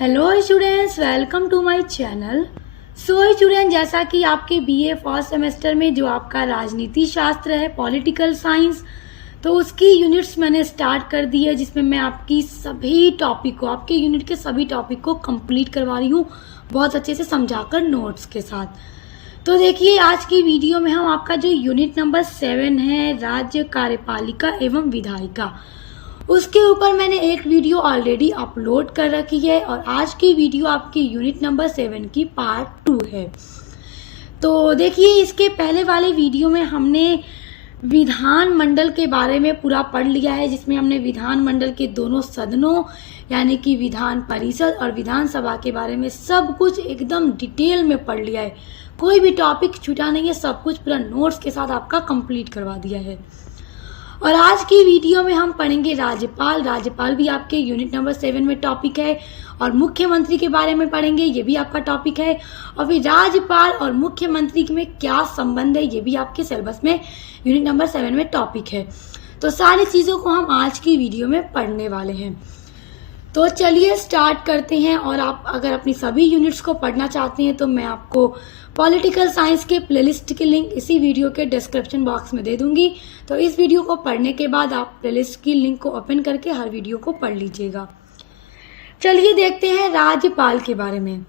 Hello students, welcome to my channel. So student, जैसा कि आपके बीए फर्स्ट सेमेस्टर में जो आपका राजनीति शास्त्र है, पॉलिटिकल साइंस, तो उसकी यूनिट्स मैंने स्टार्ट कर दी है, जिसमें मैं आपकी सभी टॉपिक को, आपके यूनिट के सभी टॉपिक को कंप्लीट करवा रही हूँ बहुत अच्छे से समझाकर नोट्स के साथ। तो देखिए, आज की वीडियो में हम आपका जो यूनिट नंबर 7 है, राज्य कार्यपालिका एवं विधायिका, उसके ऊपर मैंने एक वीडियो ऑलरेडी अपलोड कर रखी है और आज की वीडियो आपकी यूनिट नंबर 7 की पार्ट 2 है। तो देखिए, इसके पहले वाले वीडियो में हमने विधानमंडल के बारे में पूरा पढ़ लिया है, जिसमें हमने विधानमंडल के दोनों सदनों यानी कि विधान परिषद और विधानसभा के बारे में सब कुछ एकदम डिटेल में पढ़ लिया है। कोई भी टॉपिक छूटा नहीं है, सब कुछ पूरा नोट्स के साथ आपका कंप्लीट करवा दिया है। और आज की वीडियो में हम पढ़ेंगे राज्यपाल। राज्यपाल भी आपके यूनिट नंबर 7 में टॉपिक है और मुख्यमंत्री के बारे में पढ़ेंगे, ये भी आपका टॉपिक है। और फिर राज्यपाल और मुख्यमंत्री में क्या संबंध है, ये भी आपके सिलेबस में यूनिट नंबर 7 में टॉपिक है। तो सारी चीज़ों को हम आज की वीडियो में पढ़ने वाले हैं। तो चलिए स्टार्ट करते हैं। और आप अगर अपनी सभी यूनिट्स को पढ़ना चाहते हैं तो मैं आपको पॉलिटिकल साइंस के प्लेलिस्ट की लिंक इसी वीडियो के डिस्क्रिप्शन बॉक्स में दे दूंगी। तो इस वीडियो को पढ़ने के बाद आप प्लेलिस्ट की लिंक को ओपन करके हर वीडियो को पढ़ लीजिएगा। चलिए देखते हैं राज्यपाल के बारे में।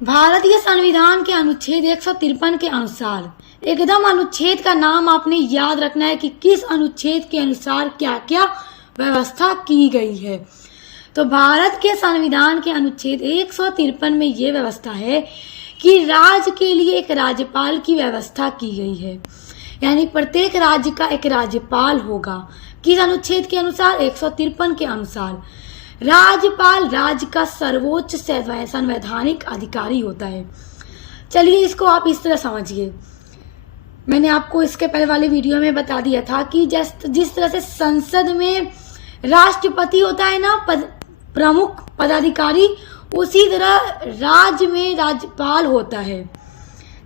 भारतीय संविधान के अनुच्छेद 153 के अनुसार, एकदम अनुच्छेद का नाम आपने याद रखना है कि किस अनुच्छेद के अनुसार क्या क्या व्यवस्था की गई है। तो भारत के संविधान के अनुच्छेद 153 में ये व्यवस्था है कि राज्य के लिए एक राज्यपाल की व्यवस्था की गई है, यानी प्रत्येक राज्य का एक राज्यपाल होगा। किस अनुच्छेद के अनुसार? 153 के अनुसार। राज्यपाल राज्य का सर्वोच्च संवैधानिक अधिकारी होता है। चलिए इसको आप इस तरह समझिए। मैंने आपको इसके पहले वाले वीडियो में बता दिया था कि जिस तरह से संसद में राष्ट्रपति होता है ना, प्रमुख पदाधिकारी, उसी तरह राज्य में राज्यपाल होता है।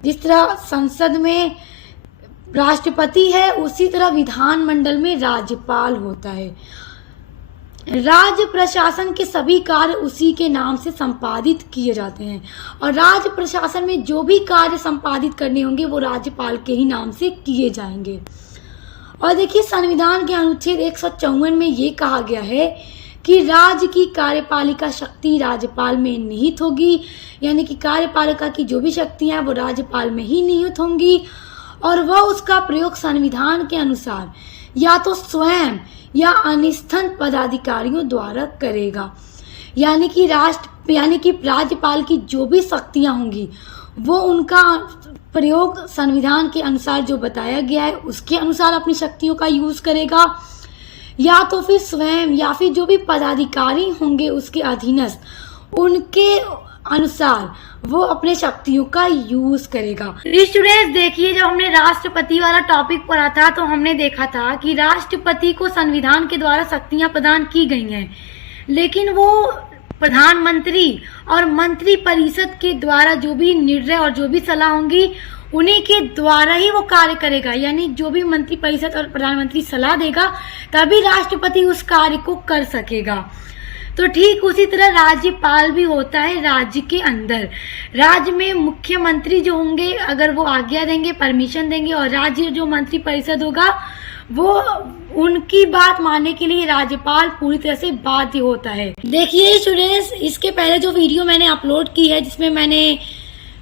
जिस तरह संसद में राष्ट्रपति है, उसी तरह विधानमंडल में राज्यपाल होता है। राज्य प्रशासन के सभी कार्य उसी के नाम से संपादित किए जाते हैं और राज्य प्रशासन में जो भी कार्य संपादित करने होंगे वो राज्यपाल के ही नाम से किए जाएंगे। और देखिए, संविधान के अनुच्छेद 154 में ये कहा गया है कि राज्य की कार्यपालिका शक्ति राज्यपाल में निहित होगी, यानी कि कार्यपालिका की जो भी शक्तियां हैं वो राज्यपाल में ही निहित होंगी और वह उसका प्रयोग संविधान के अनुसार या तो स्वयं या अनिस्थन पदाधिकारियों द्वारा करेगा। यानी कि राज्यपाल की जो भी शक्तियां होंगी वो उनका प्रयोग संविधान के अनुसार जो बताया गया है उसके अनुसार अपनी शक्तियों का यूज करेगा, या तो फिर स्वयं या फिर जो भी पदाधिकारी होंगे उसके अधीनस्थ उनके अनुसार वो अपने शक्तियों का यूज करेगा। स्टूडेंट्स देखिए, जब हमने राष्ट्रपति वाला टॉपिक पढ़ा था तो हमने देखा था कि राष्ट्रपति को संविधान के द्वारा शक्तियां प्रदान की गई हैं, लेकिन वो प्रधानमंत्री और मंत्री परिषद के द्वारा जो भी निर्णय और जो भी सलाह होंगी उन्हीं के द्वारा ही वो कार्य करेगा। यानी जो भी मंत्री परिषद और प्रधानमंत्री सलाह देगा तभी राष्ट्रपति उस कार्य को कर सकेगा। तो ठीक उसी तरह राज्यपाल भी होता है राज्य के अंदर। राज्य में मुख्यमंत्री जो होंगे अगर वो आज्ञा देंगे, परमिशन देंगे, और राज्य जो मंत्री परिषद होगा वो उनकी बात मानने के लिए राज्यपाल पूरी तरह से बाध्य होता है। देखिए स्टूडेंट्स, इसके पहले जो वीडियो मैंने अपलोड की है जिसमें मैंने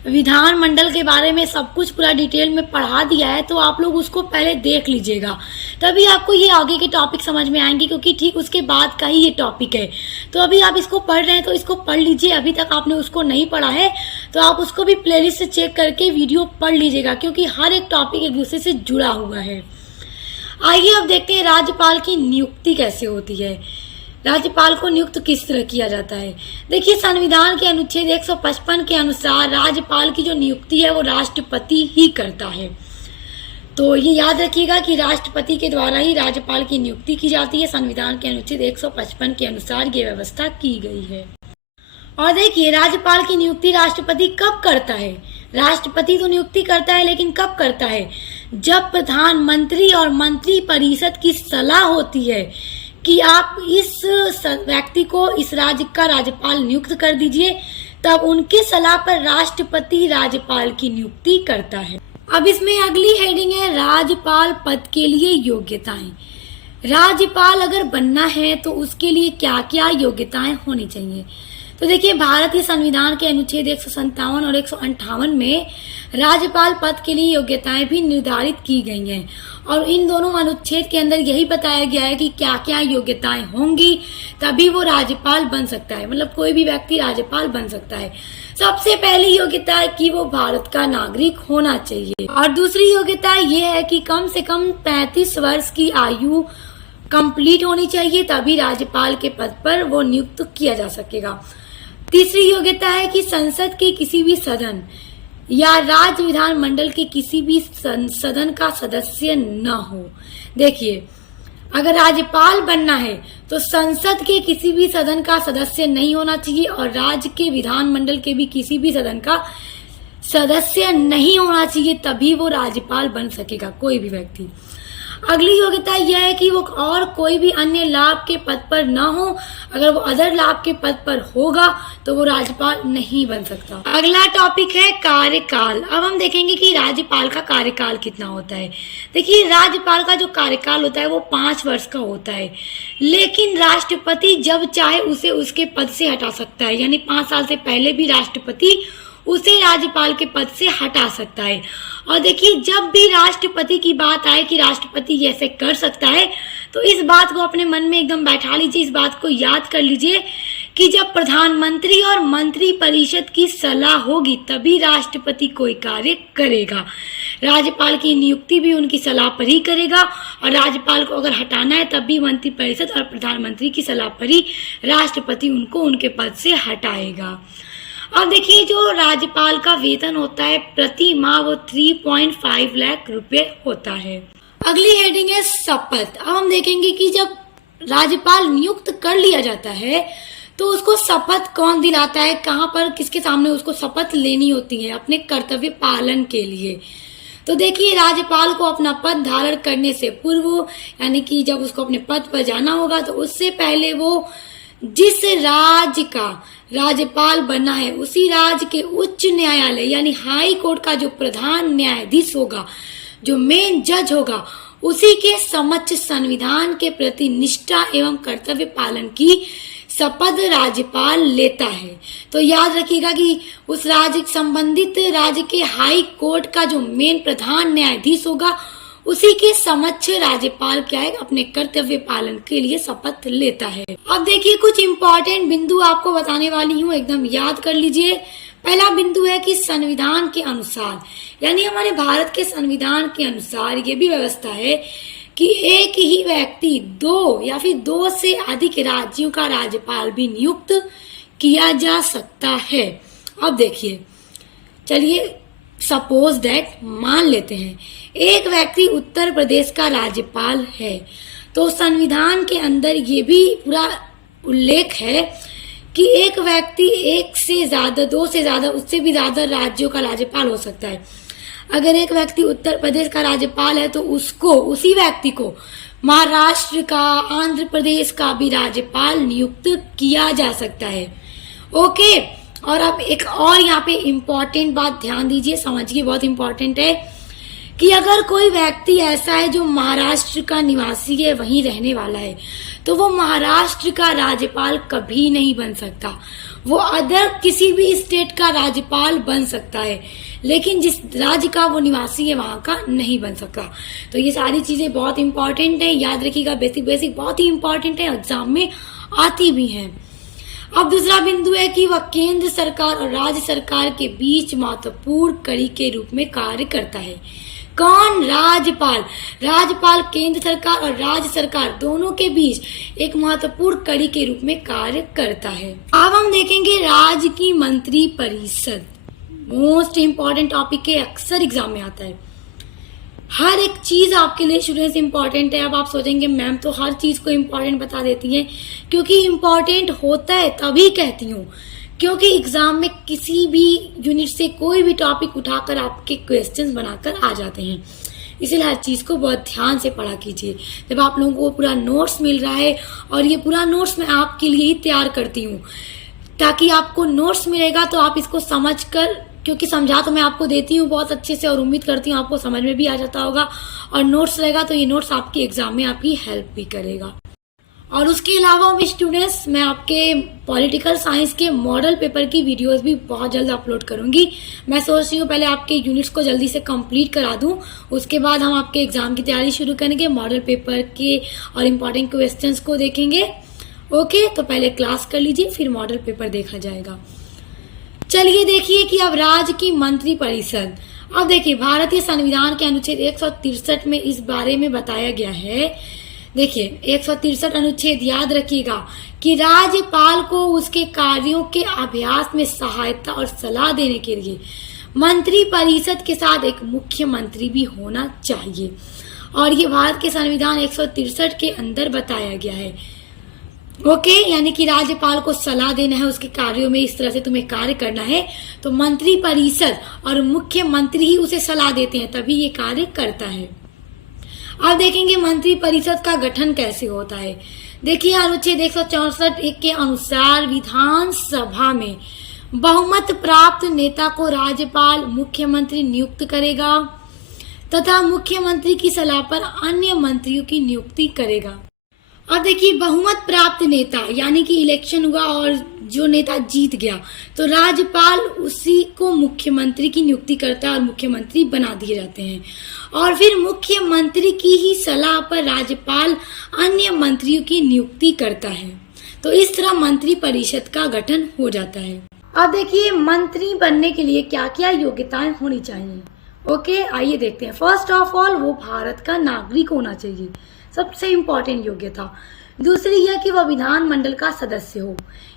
विधानमंडल के बारे में सब कुछ पूरा डिटेल में पढ़ा दिया है, तो आप लोग उसको पहले देख लीजिएगा, तभी आपको ये आगे के टॉपिक समझ में आएंगे, क्योंकि ठीक उसके बाद का ही ये टॉपिक है। तो अभी आप इसको पढ़ रहे हैं तो इसको पढ़ लीजिए। अभी तक आपने उसको नहीं पढ़ा है तो आप उसको भी प्लेलिस्ट से चेक करके वीडियो पढ़ लीजिएगा, क्योंकि हर एक टॉपिक एक दूसरे से जुड़ा हुआ है। आइए अब देखते हैं राज्यपाल की नियुक्ति कैसे होती है, राज्यपाल को नियुक्त किस तरह किया जाता है। देखिए, संविधान के अनुच्छेद 155 के अनुसार राज्यपाल की जो नियुक्ति है वो राष्ट्रपति ही करता है। तो ये याद रखिएगा कि राष्ट्रपति के द्वारा ही राज्यपाल की नियुक्ति की जाती है। संविधान के अनुच्छेद 155 के अनुसार ये व्यवस्था की गई है। और देखिए, राज्यपाल की नियुक्ति राष्ट्रपति कब करता है? राष्ट्रपति तो नियुक्ति करता है, लेकिन कब करता है? जब प्रधानमंत्री और मंत्री परिषद की सलाह होती है कि आप इस व्यक्ति को इस राज्य का राज्यपाल नियुक्त कर दीजिए, तब उनकी सलाह पर राष्ट्रपति राज्यपाल की नियुक्ति करता है। अब इसमें अगली हेडिंग है राज्यपाल पद के लिए योग्यताएं। राज्यपाल अगर बनना है तो उसके लिए क्या क्या योग्यताएं होनी चाहिए। तो देखिए, भारतीय संविधान के अनुच्छेद 157 और 158 में राज्यपाल पद के लिए योग्यताएं भी निर्धारित की गई हैं और इन दोनों अनुच्छेद के अंदर यही बताया गया है कि क्या क्या योग्यताएं होंगी तभी वो राज्यपाल बन सकता है, मतलब कोई भी व्यक्ति राज्यपाल बन सकता है। सबसे पहली योग्यता है कि वो भारत का नागरिक होना चाहिए और दूसरी योग्यता ये है कि कम से कम 35 वर्ष की आयु कंप्लीट होनी चाहिए, तभी राज्यपाल के पद पर वो नियुक्त किया जा सकेगा। तीसरी योग्यता है कि संसद के किसी भी सदन या राज्य विधानमंडल के किसी भी सदन का सदस्य न हो। देखिए, अगर राज्यपाल बनना है तो संसद के किसी भी सदन का सदस्य नहीं होना चाहिए और राज्य के विधानमंडल के भी किसी भी सदन का सदस्य नहीं होना चाहिए, तभी वो राज्यपाल बन सकेगा कोई भी व्यक्ति। अगली योग्यता यह है कि वो और कोई भी अन्य लाभ के पद पर न हो। अगर वो अदर लाभ के पद पर होगा तो वो राज्यपाल नहीं बन सकता। अगला टॉपिक है कार्यकाल। अब हम देखेंगे कि राज्यपाल का कार्यकाल कितना होता है। देखिए, राज्यपाल का जो कार्यकाल होता है वो 5 वर्ष का होता है, लेकिन राष्ट्रपति जब चाहे उसे उसके पद से हटा सकता है, यानी 5 साल से पहले भी राष्ट्रपति उसे राज्यपाल के पद से हटा सकता है। और देखिए, जब भी राष्ट्रपति की बात आए कि राष्ट्रपति ऐसे कर सकता है, तो इस बात को अपने मन में एकदम बैठा लीजिए, इस बात को याद कर लीजिए कि जब प्रधानमंत्री और मंत्री परिषद की सलाह होगी तभी राष्ट्रपति कोई कार्य करेगा। राज्यपाल की नियुक्ति भी उनकी सलाह पर ही करेगा और राज्यपाल को अगर हटाना है तब भी मंत्री परिषद और प्रधानमंत्री की सलाह पर ही राष्ट्रपति उनको उनके पद से हटाएगा। अब देखिए, जो राज्यपाल का वेतन होता है प्रति माह वो 3.5 लाख रुपए होता है। अगली हेडिंग है शपथ। अब हम देखेंगे कि जब राज्यपाल नियुक्त कर लिया जाता है तो उसको शपथ कौन दिलाता है, कहाँ पर किसके सामने उसको शपथ लेनी होती है अपने कर्तव्य पालन के लिए। तो देखिए, राज्यपाल को अपना पद धारण करने से पूर्व, यानी कि जब उसको अपने पद पर जाना होगा तो उससे पहले वो जिस राज्य का राज्यपाल बना है उसी राज्य के उच्च न्यायालय यानी हाई कोर्ट का जो प्रधान न्यायाधीश होगा, जो मेन जज होगा, उसी के समक्ष संविधान के प्रति निष्ठा एवं कर्तव्य पालन की शपथ राज्यपाल लेता है। तो याद रखिएगा कि उस राज्य संबंधित राज्य के हाई कोर्ट का जो मेन प्रधान न्यायाधीश होगा उसी के समक्ष राज्यपाल क्या है, अपने कर्तव्य पालन के लिए शपथ लेता है। अब देखिए, कुछ इंपॉर्टेंट बिंदु आपको बताने वाली हूँ, एकदम याद कर लीजिए। पहला बिंदु है कि संविधान के अनुसार, यानी हमारे भारत के संविधान के अनुसार ये भी व्यवस्था है कि एक ही व्यक्ति 2 या फिर 2 से अधिक राज्यों का राज्यपाल भी नियुक्त किया जा सकता है। अब देखिए, चलिए सपोज दैट, मान लेते हैं एक व्यक्ति उत्तर प्रदेश का राज्यपाल है, तो संविधान के अंदर ये भी पूरा उल्लेख है कि एक व्यक्ति 1 से ज्यादा, 2 से ज्यादा, उससे भी ज्यादा राज्यों का राज्यपाल हो सकता है। अगर एक व्यक्ति उत्तर प्रदेश का राज्यपाल है तो उसको, उसी व्यक्ति को महाराष्ट्र का, आंध्र प्रदेश का भी राज्यपाल नियुक्त किया जा सकता है। ओके, और अब एक और यहाँ पे इम्पोर्टेंट बात ध्यान दीजिए, समझिए, बहुत इम्पोर्टेंट है कि अगर कोई व्यक्ति ऐसा है जो महाराष्ट्र का निवासी है, वहीं रहने वाला है, तो वो महाराष्ट्र का राज्यपाल कभी नहीं बन सकता। वो अदर किसी भी स्टेट का राज्यपाल बन सकता है, लेकिन जिस राज्य का वो निवासी है वहां का नहीं बन सकता। तो ये सारी चीजें बहुत इंपॉर्टेंट है, याद रखिएगा, बेसिक बहुत ही इंपॉर्टेंट है, एग्जाम में आती भी हैं। अब दूसरा बिंदु है कि वह केंद्र सरकार और राज्य सरकार के बीच महत्वपूर्ण कड़ी के रूप में कार्य करता है। कौन? राज्यपाल। राज्यपाल केंद्र सरकार और राज्य सरकार दोनों के बीच एक महत्वपूर्ण कड़ी के रूप में कार्य करता है। अब हम देखेंगे राज्य की मंत्री परिषद। मोस्ट इम्पोर्टेंट टॉपिक है, अक्सर एग्जाम में आता है। हर एक चीज आपके लिए शुरू से इम्पोर्टेंट है। अब आप सोचेंगे मैम तो हर चीज को इम्पोर्टेंट बता देती हैं, क्योंकि इम्पोर्टेंट होता है तभी कहती हूँ, क्योंकि एग्जाम में किसी भी यूनिट से कोई भी टॉपिक उठाकर आपके क्वेश्चंस बनाकर आ जाते हैं। इसलिए हर चीज़ को बहुत ध्यान से पढ़ा कीजिए। जब आप लोगों को पूरा नोट्स मिल रहा है, और ये पूरा नोट्स मैं आपके लिए ही तैयार करती हूँ, ताकि आपको नोट्स मिलेगा तो आप इसको समझ कर, क्योंकि समझा तो मैं आपको देती हूँ बहुत अच्छे से, और उम्मीद करती हूँ आपको समझ में भी आ जाता होगा, और नोट्स रहेगा तो ये नोट्स आपकी एग्जाम में आपकी हेल्प भी करेगा। और उसके अलावा भी स्टूडेंट्स, मैं आपके पॉलिटिकल साइंस के मॉडल पेपर की वीडियोस भी बहुत जल्द अपलोड करूंगी। मैं सोच रही हूँ पहले आपके यूनिट्स को जल्दी से कंप्लीट करा दूं, उसके बाद हम आपके एग्जाम की तैयारी शुरू करेंगे, मॉडल पेपर के और इम्पॉर्टेंट क्वेश्चंस को देखेंगे। ओके, तो पहले क्लास कर लीजिए, फिर मॉडल पेपर देखा जाएगा। चलिए देखिए कि अब राज्य की मंत्री परिषद, अब देखिए भारतीय संविधान के अनुच्छेद 163 में इस बारे में बताया गया है। देखिए 163 अनुच्छेद याद रखिएगा कि राज्यपाल को उसके कार्यों के अभ्यास में सहायता और सलाह देने के लिए मंत्री परिषद के साथ एक मुख्यमंत्री भी होना चाहिए, और ये भारत के संविधान 163 के अंदर बताया गया है। ओके, यानी कि राज्यपाल को सलाह देना है, उसके कार्यों में इस तरह से तुम्हें कार्य करना है, तो मंत्री परिषद और मुख्यमंत्री ही उसे सलाह देते हैं, तभी ये कार्य करता है। अब देखेंगे मंत्री परिषद का गठन कैसे होता है। देखिए अनुच्छेद 164 के अनुसार विधानसभा में बहुमत प्राप्त नेता को राज्यपाल मुख्यमंत्री नियुक्त करेगा तथा मुख्यमंत्री की सलाह पर अन्य मंत्रियों की नियुक्ति करेगा। अब देखिए बहुमत प्राप्त नेता, यानी कि इलेक्शन हुआ और जो नेता जीत गया, तो राज्यपाल उसी को मुख्यमंत्री की नियुक्ति करता है और मुख्यमंत्री बना दिए जाते हैं, और फिर मुख्यमंत्री की ही सलाह पर राज्यपाल अन्य मंत्रियों की नियुक्ति करता है। तो इस तरह मंत्री परिषद का गठन हो जाता है। अब देखिए मंत्री बनने के लिए क्या क्या योग्यताएं होनी चाहिए। ओके, आइए देखते हैं। फर्स्ट ऑफ ऑल, वो भारत का नागरिक होना चाहिए, सबसे इम्पोर्टेंट योग्यता। दूसरी यह कि वह विधान मंडल का सदस्य हो,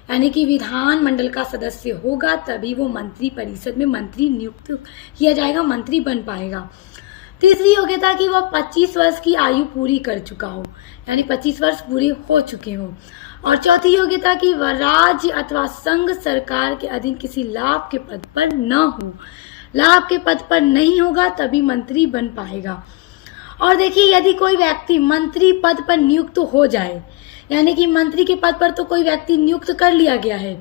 यानी कि विधान मंडल का सदस्य होगा तभी वो मंत्री परिषद में मंत्री नियुक्त किया जाएगा, मंत्री बन पाएगा। तीसरी योग्यता कि वह 25 वर्ष की आयु पूरी कर चुका हो, यानी 25 वर्ष पूरे हो चुके हो। और चौथी योग्यता कि वह राज्य अथवा संघ सरकार के अधीन किसी लाभ के पद पर न हो, लाभ के पद पर नहीं होगा तभी मंत्री बन पाएगा। और देखिए यदि कोई व्यक्ति मंत्री पद पर नियुक्त हो जाए, यानी कि मंत्री के पद पर तो कोई व्यक्ति नियुक्त कर लिया गया है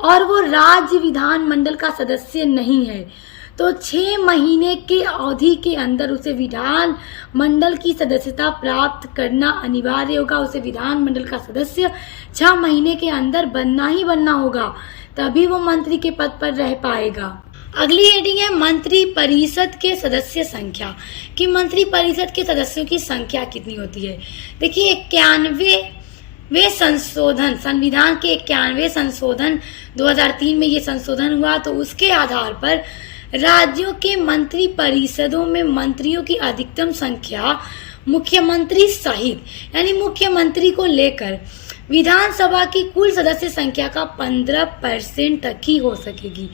और वो राज्य विधान मंडल का सदस्य नहीं है, तो 6 महीने के अवधि के अंदर उसे विधान मंडल की सदस्यता प्राप्त करना अनिवार्य होगा। उसे विधान मंडल का सदस्य 6 महीने के अंदर बनना ही बनना होगा, तभी वो मंत्री के पद पर रह पाएगा। अगली हेडिंग है मंत्री परिषद के सदस्य संख्या, कि मंत्री परिषद के सदस्यों की संख्या कितनी होती है। देखिए 91वें संशोधन, संविधान के 91वें संशोधन 2003 में ये संशोधन हुआ, तो उसके आधार पर राज्यों के मंत्री परिषदों में मंत्रियों की अधिकतम संख्या मुख्यमंत्री सहित, यानी मुख्यमंत्री को लेकर विधानसभा की कुल सदस्य संख्या का 15% तक ही हो सकेगी।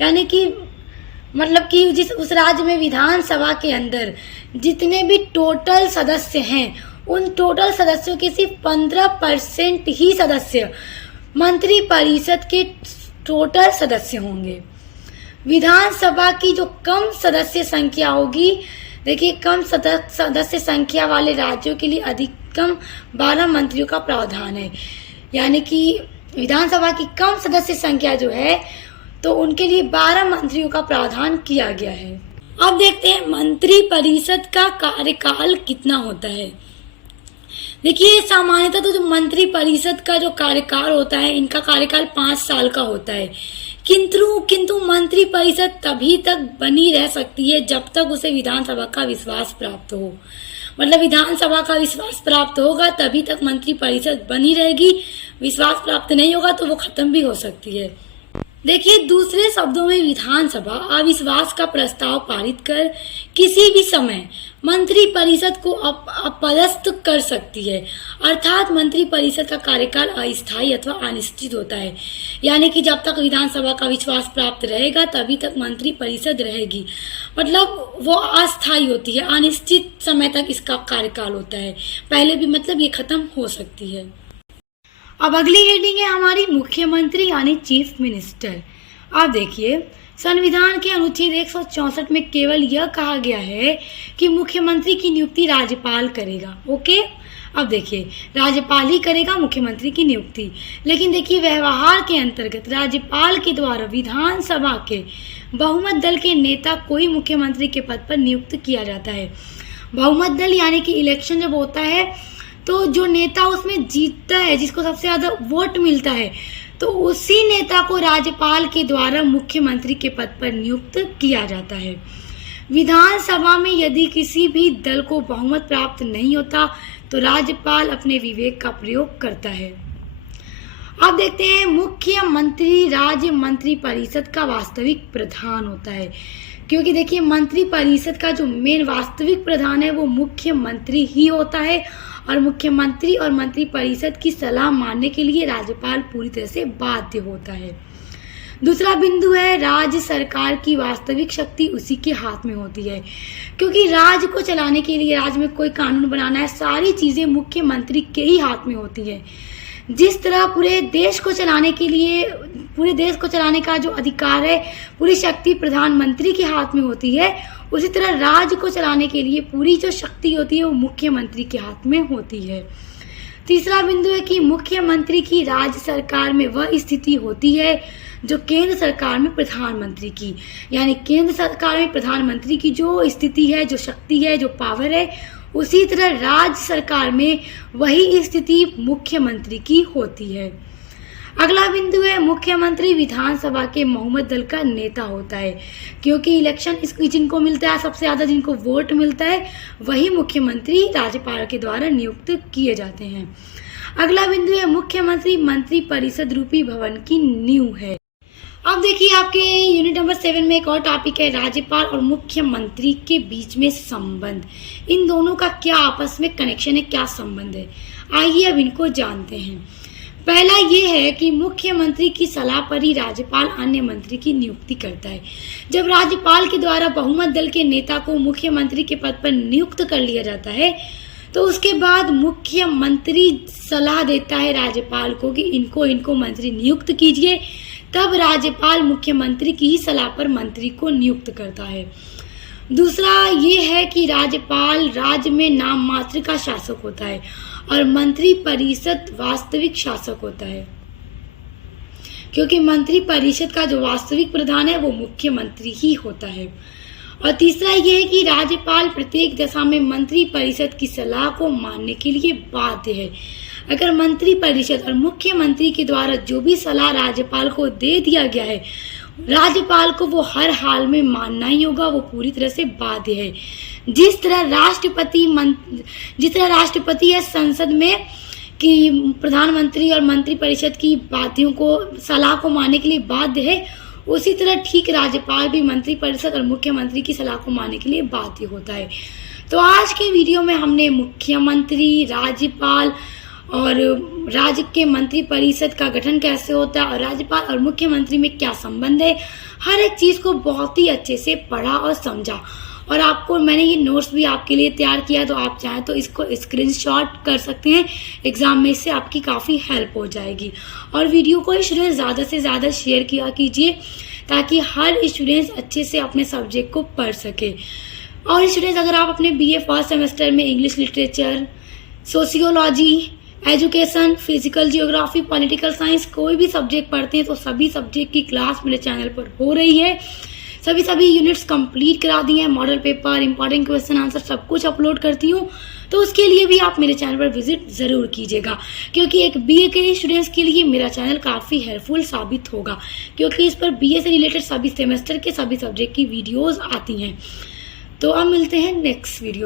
यानी कि मतलब कि जिस उस राज्य में विधानसभा के अंदर जितने भी टोटल सदस्य हैं, उन टोटल सदस्यों के सिर्फ 15% ही सदस्य मंत्री परिषद के टोटल सदस्य होंगे। विधानसभा की जो कम सदस्य संख्या होगी, देखिए कम सदस्य संख्या वाले राज्यों के लिए अधिकतम 12 मंत्रियों का प्रावधान है, यानी कि विधानसभा की कम सदस्य संख्या जो है तो उनके लिए 12 मंत्रियों का प्रावधान किया गया है। अब देखते हैं मंत्री परिषद का कार्यकाल कितना होता है। देखिए सामान्यतः तो जो मंत्री परिषद का जो कार्यकाल होता है, इनका कार्यकाल 5 साल का होता है, किंतु मंत्री परिषद तभी तक बनी रह सकती है जब तक उसे विधानसभा का विश्वास प्राप्त हो। मतलब विधानसभा का विश्वास प्राप्त होगा तभी तक मंत्री परिषद बनी रहेगी, विश्वास प्राप्त नहीं होगा तो वो खत्म भी हो सकती है। देखिए दूसरे शब्दों में विधानसभा अविश्वास का प्रस्ताव पारित कर किसी भी समय मंत्री परिषद को अपदस्थ कर सकती है, अर्थात मंत्री परिषद का कार्यकाल अस्थायी अथवा अनिश्चित होता है। यानी कि जब तक विधानसभा का विश्वास प्राप्त रहेगा तभी तक मंत्री परिषद रहेगी, मतलब वो अस्थायी होती है, अनिश्चित समय तक इसका कार्यकाल होता है, पहले भी मतलब ये खत्म हो सकती है। अब अगली हेडिंग है हमारी मुख्यमंत्री यानी चीफ मिनिस्टर। अब देखिए संविधान के अनुच्छेद 164 में केवल यह कहा गया है कि मुख्यमंत्री की नियुक्ति राज्यपाल करेगा। ओके, अब देखिए राज्यपाल ही करेगा मुख्यमंत्री की नियुक्ति, लेकिन देखिए व्यवहार के अंतर्गत राज्यपाल के द्वारा विधानसभा के बहुमत दल के नेता को ही मुख्यमंत्री के पद पर नियुक्त किया जाता है। बहुमत दल यानी कि इलेक्शन जब होता है तो जो नेता उसमें जीतता है, जिसको सबसे ज्यादा वोट मिलता है, तो उसी नेता को राज्यपाल के द्वारा मुख्यमंत्री के पद पर नियुक्त किया जाता है। विधानसभा में यदि किसी भी दल को बहुमत प्राप्त नहीं होता तो राज्यपाल अपने विवेक का प्रयोग करता है। अब देखते हैं मुख्यमंत्री राज्य मंत्री परिषद का वास्तविक प्रधान होता है, क्योंकि देखिए मंत्री परिषद का जो मेन वास्तविक प्रधान है वो मुख्यमंत्री ही होता है और मुख्यमंत्री और मंत्री परिषद की सलाह मानने के लिए राज्यपाल पूरी तरह से बाध्य होता है। दूसरा बिंदु है राज्य सरकार की वास्तविक शक्ति उसी के हाथ में होती है, क्योंकि राज्य को चलाने के लिए, राज्य में कोई कानून बनाना है, सारी चीजें मुख्यमंत्री के ही हाथ में होती है। जिस तरह पूरे देश को चलाने के लिए, पूरे देश को चलाने का जो अधिकार है, पूरी शक्ति प्रधानमंत्री के हाथ में होती है, उसी तरह राज्य को चलाने के लिए पूरी जो शक्ति होती है वो मुख्यमंत्री के हाथ में होती है। तीसरा बिंदु है कि मुख्यमंत्री की राज्य सरकार में वह स्थिति होती है जो केंद्र सरकार में प्रधानमंत्री की, यानी केंद्र सरकार में प्रधानमंत्री की जो स्थिति है, जो शक्ति है, जो पावर है, उसी तरह राज्य सरकार में वही स्थिति मुख्यमंत्री की होती है। अगला बिंदु है मुख्यमंत्री विधानसभा के बहुमत दल का नेता होता है, क्योंकि इलेक्शन जिनको मिलता है, सबसे ज्यादा जिनको वोट मिलता है, वही मुख्यमंत्री राज्यपाल के द्वारा नियुक्त किए जाते हैं। अगला बिंदु है मुख्यमंत्री मंत्री परिषद रूपी भवन की नींव है। अब देखिए आपके यूनिट नंबर 7 में एक और टॉपिक है राज्यपाल और मुख्यमंत्री के बीच में संबंध। इन दोनों का क्या आपस में कनेक्शन है, क्या संबंध है, आइए अब इनको जानते हैं। पहला ये है कि मुख्यमंत्री की सलाह पर ही राज्यपाल अन्य मंत्री की नियुक्ति करता है। जब राज्यपाल के द्वारा बहुमत दल के नेता को मुख्यमंत्री के पद पर नियुक्त कर लिया जाता है तो उसके बाद मुख्यमंत्री सलाह देता है राज्यपाल को कि इनको मंत्री नियुक्त कीजिए, तब राज्यपाल मुख्यमंत्री की ही सलाह पर मंत्री को नियुक्त करता है। दूसरा ये है कि राज्यपाल राज्य में नाम मात्र का शासक होता है और मंत्री परिषद वास्तविक शासक होता है, क्योंकि मंत्री परिषद का जो वास्तविक प्रधान है वो मुख्यमंत्री ही होता है। और तीसरा ये है कि राज्यपाल प्रत्येक दशा में मंत्री परिषद की सलाह को मानने के लिए बाध्य है। अगर मंत्री परिषद और मुख्यमंत्री के द्वारा जो भी सलाह राज्यपाल को दे दिया गया है, राज्यपाल को वो हर हाल में मानना ही होगा, वो पूरी तरह से बाध्य है। जिस तरह राष्ट्रपति है संसद में कि प्रधानमंत्री और मंत्री परिषद की बातों को, सलाह को मानने के लिए बाध्य है, उसी तरह ठीक राज्यपाल भी मंत्री परिषद और मुख्यमंत्री की सलाह को मानने के लिए बाध्य होता है। तो आज के वीडियो में हमने मुख्यमंत्री, राज्यपाल और राज्य के मंत्री परिषद का गठन कैसे होता है और राज्यपाल और मुख्यमंत्री में क्या संबंध है, हर एक चीज को बहुत ही अच्छे से पढ़ा और समझा। और आपको मैंने ये नोट्स भी आपके लिए तैयार किया, तो आप चाहें तो इसको स्क्रीनशॉट कर सकते हैं, एग्जाम में इससे आपकी काफ़ी हेल्प हो जाएगी। और वीडियो को स्टूडेंट ज़्यादा से ज़्यादा शेयर किया कीजिए ताकि हर स्टूडेंट्स अच्छे से अपने सब्जेक्ट को पढ़ सके। और स्टूडेंट्स अगर आप अपने BA फर्स्ट सेमेस्टर में English literature, sociology, education, physical geography, political science कोई भी सब्जेक्ट पढ़ते हैं तो सभी सब्जेक्ट की क्लास मेरे चैनल पर हो रही है। सभी यूनिट्स कंप्लीट करा दिए हैं, model paper, important question answer सब कुछ अपलोड करती हूँ, तो उसके लिए भी आप मेरे चैनल पर विजिट ज़रूर कीजिएगा, क्योंकि एक BA के स्टूडेंट्स के लिए मेरा चैनल काफ़ी हेल्पफुल साबित होगा, क्योंकि इस पर BA से रिलेटेड सभी सेमेस्टर के सभी सब्जेक्ट की वीडियोज़ आती हैं। तो अब मिलते हैं नेक्स्ट वीडियो।